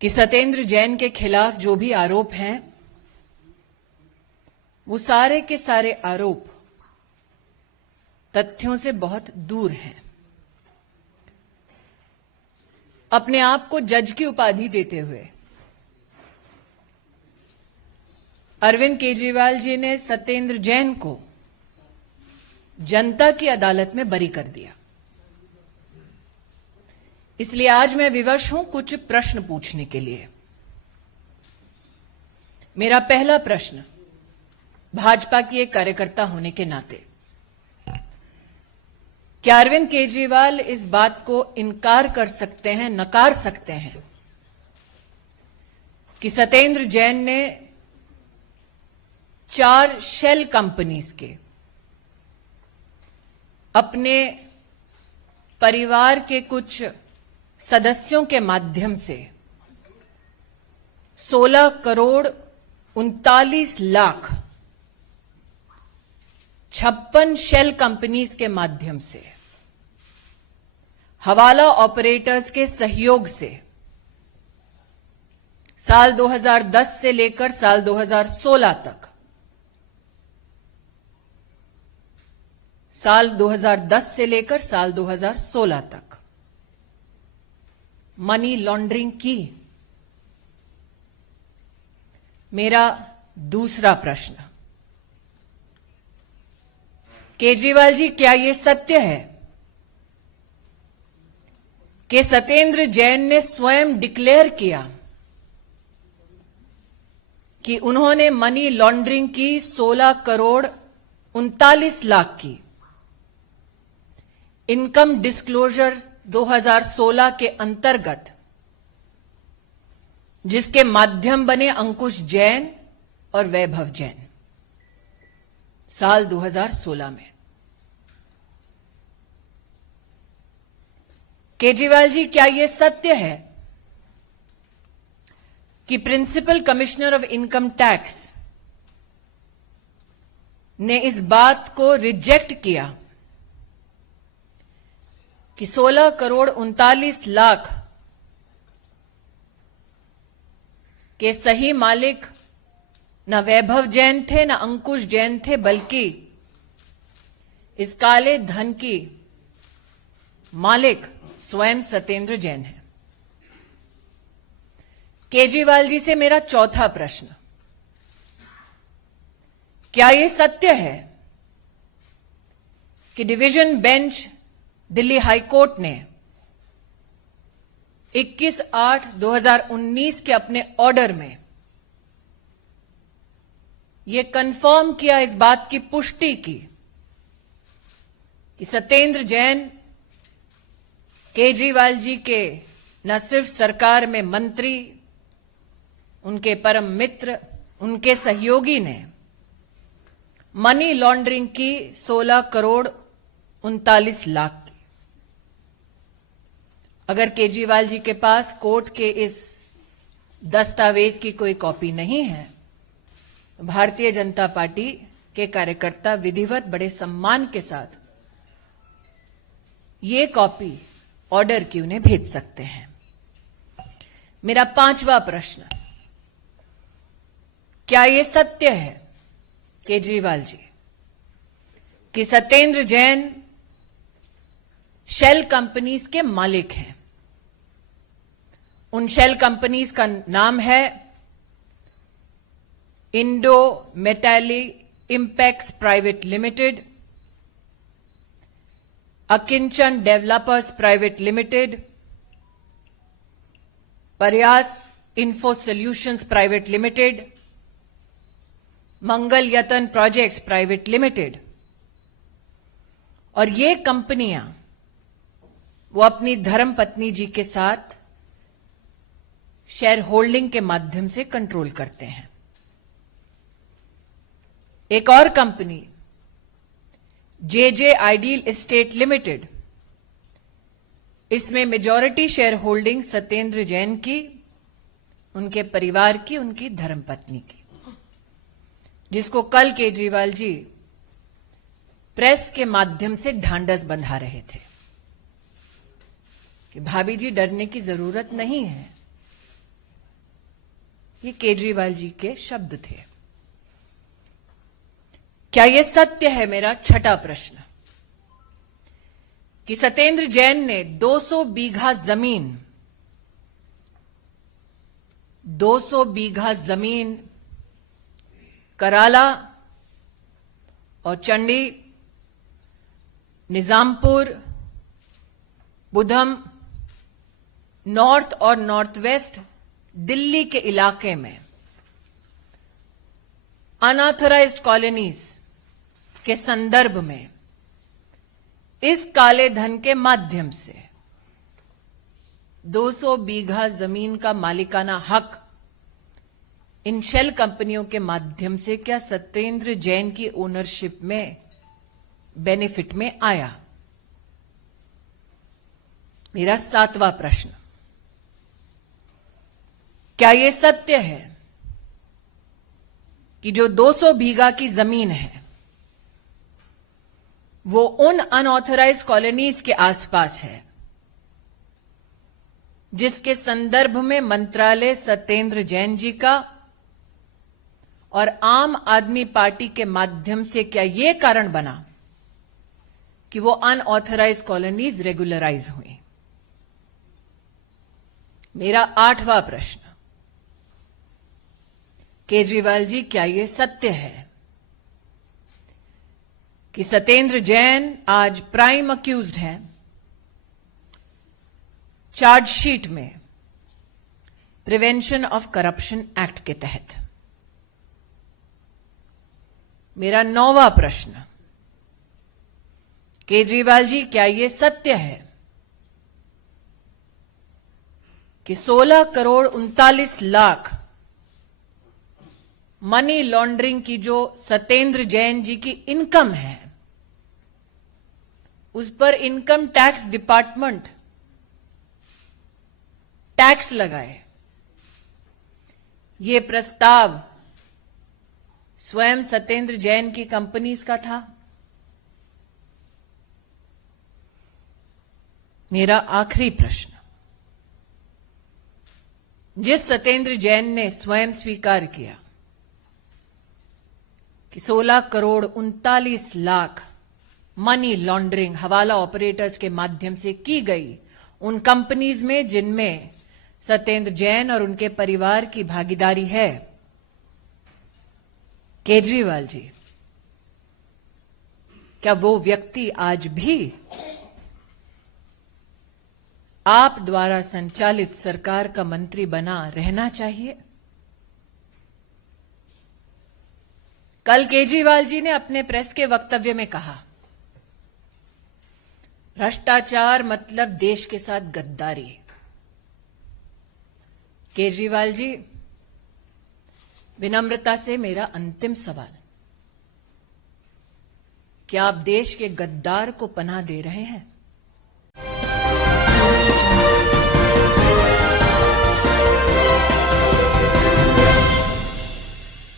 कि सत्येंद्र जैन के खिलाफ जो भी आरोप हैं वो सारे के सारे आरोप तथ्यों से बहुत दूर हैं। अपने आप को जज की उपाधि देते हुए अरविंद केजरीवाल जी ने सत्येंद्र जैन को जनता की अदालत में बरी कर दिया। इसलिए आज मैं विवश हूं कुछ प्रश्न पूछने के लिए। मेरा पहला प्रश्न भाजपा की एक कार्यकर्ता होने के नाते, क्या अरविंद केजरीवाल इस बात को इनकार कर सकते हैं, नकार सकते हैं कि सत्येंद्र जैन ने 4 शेल कंपनीज के अपने परिवार के कुछ सदस्यों के माध्यम से 16 करोड़ 39 लाख 56 शेल कंपनीज के माध्यम से हवाला ऑपरेटर्स के सहयोग से साल 2010 से लेकर साल 2016 तक, साल 2010 से लेकर साल 2016 तक मनी लॉन्ड्रिंग की? मेरा दूसरा प्रश्न, केजरीवाल जी, क्या यह सत्य है कि सत्येंद्र जैन ने स्वयं डिक्लेयर किया कि उन्होंने मनी लॉन्ड्रिंग की 16 करोड़ 39 लाख की इनकम डिस्क्लोजर 2016 के अंतर्गत, जिसके माध्यम बने अंकुश जैन और वैभव जैन साल 2016 में? केजरीवाल जी, क्या यह सत्य है कि principal commissioner of income tax ने इस बात को रिजेक्ट किया कि 16 करोड़ 39 लाख के सही मालिक न वैभव जैन थे न अंकुश जैन थे, बल्कि इस काले धन की मालिक स्वयं सत्येंद्र जैन है? केजरीवाल जी से मेरा चौथा प्रश्न, क्या यह सत्य है कि डिवीजन बेंच दिल्ली हाईकोर्ट ने 21/8/2019 के अपने ऑर्डर में यह कंफर्म किया, इस बात की पुष्टि की कि सत्येंद्र जैन केजरीवाल जी के न सिर्फ सरकार में मंत्री, उनके परम मित्र, उनके सहयोगी ने मनी लॉन्ड्रिंग की 16 करोड़ 39 लाख की? अगर केजरीवाल जी के पास कोर्ट के इस दस्तावेज की कोई कॉपी नहीं है, भारतीय जनता पार्टी के कार्यकर्ता विधिवत बड़े सम्मान के साथ ये कॉपी ऑर्डर की उन्हें भेज सकते हैं। मेरा पांचवा प्रश्न, क्या यह सत्य है केजरीवाल जी कि सत्येंद्र जैन शेल कंपनीज के मालिक हैं? उन शेल कंपनीज का नाम है Indo Metali impex private limited, Akinchan developers private limited, Prayas info solutions private limited, Mangal Yatan projects private limited. और ये कंपनियां वो अपनी धर्मपत्नी जी के साथ शेयर होल्डिंग के माध्यम से कंट्रोल करते हैं। एक और company JJ ideal estate limited, इसमें majority share holding Satyendra Jain की, उनके परिवार की, उनकी धर्मपत्नी की, जिसको कल केजरीवाल जी प्रेस के माध्यम से ढांढस बंधा रहे थे कि भाभी जी डरने की जरूरत नहीं है, ये केजरीवाल जी के शब्द थे। क्या ये सत्य है, मेरा छठा प्रश्न, कि सत्येंद्र जैन ने 200 बीघा जमीन 200 बीघा जमीन कराला और चंडी, निजामपुर, बुधम, नॉर्थ और नॉर्थ वेस्ट दिल्ली के इलाके में अनऑथराइज्ड कॉलोनीज के संदर्भ में इस काले धन के माध्यम से 200 बीघा जमीन का मालिकाना हक इन शेल कंपनियों के माध्यम से क्या सत्येंद्र जैन की ओनरशिप में बेनिफिट में आया? मेरा सातवां प्रश्न, क्या यह सत्य है कि जो 200 बीघा की जमीन है वो उन अनऑथराइज्ड कॉलोनीज के आसपास है जिसके संदर्भ में मंत्रालय सत्येंद्र जैन जी का और आम आदमी पार्टी के माध्यम से क्या यह कारण बना कि वो अनऑथराइज्ड कॉलोनीज रेगुलराइज हुई? मेरा आठवां प्रश्न, केजरीवाल जी, क्या यह सत्य है कि सत्येंद्र जैन आज प्राइम अक्यूज्ड हैं चार्जशीट में प्रिवेंशन ऑफ करप्शन एक्ट के तहत? मेरा नौवां प्रश्न, केजरीवाल जी, क्या यह सत्य है कि 16 करोड़ 39 लाख मनी लॉन्ड्रिंग की जो सत्येंद्र जैन जी की इनकम है उस पर इनकम टैक्स डिपार्टमेंट टैक्स लगाए? ये प्रस्ताव स्वयं सत्येंद्र जैन की कंपनीज का था? मेरा आखिरी प्रश्न, जिस सत्येंद्र जैन ने स्वयं स्वीकार किया कि 16 करोड़ 39 लाख मनी लॉन्ड्रिंग हवाला ऑपरेटर्स के माध्यम से की गई उन कंपनीज में जिनमें सत्येंद्र जैन और उनके परिवार की भागीदारी है, केजरीवाल जी, क्या वो व्यक्ति आज भी आप द्वारा संचालित सरकार का मंत्री बना रहना चाहिए? कल केजरीवाल जी ने अपने प्रेस के वक्तव्य में कहा, भ्रष्टाचार मतलब देश के साथ गद्दारी। केजरीवाल जी, विनम्रता से मेरा अंतिम सवाल, क्या आप देश के गद्दार को पनाह दे रहे हैं?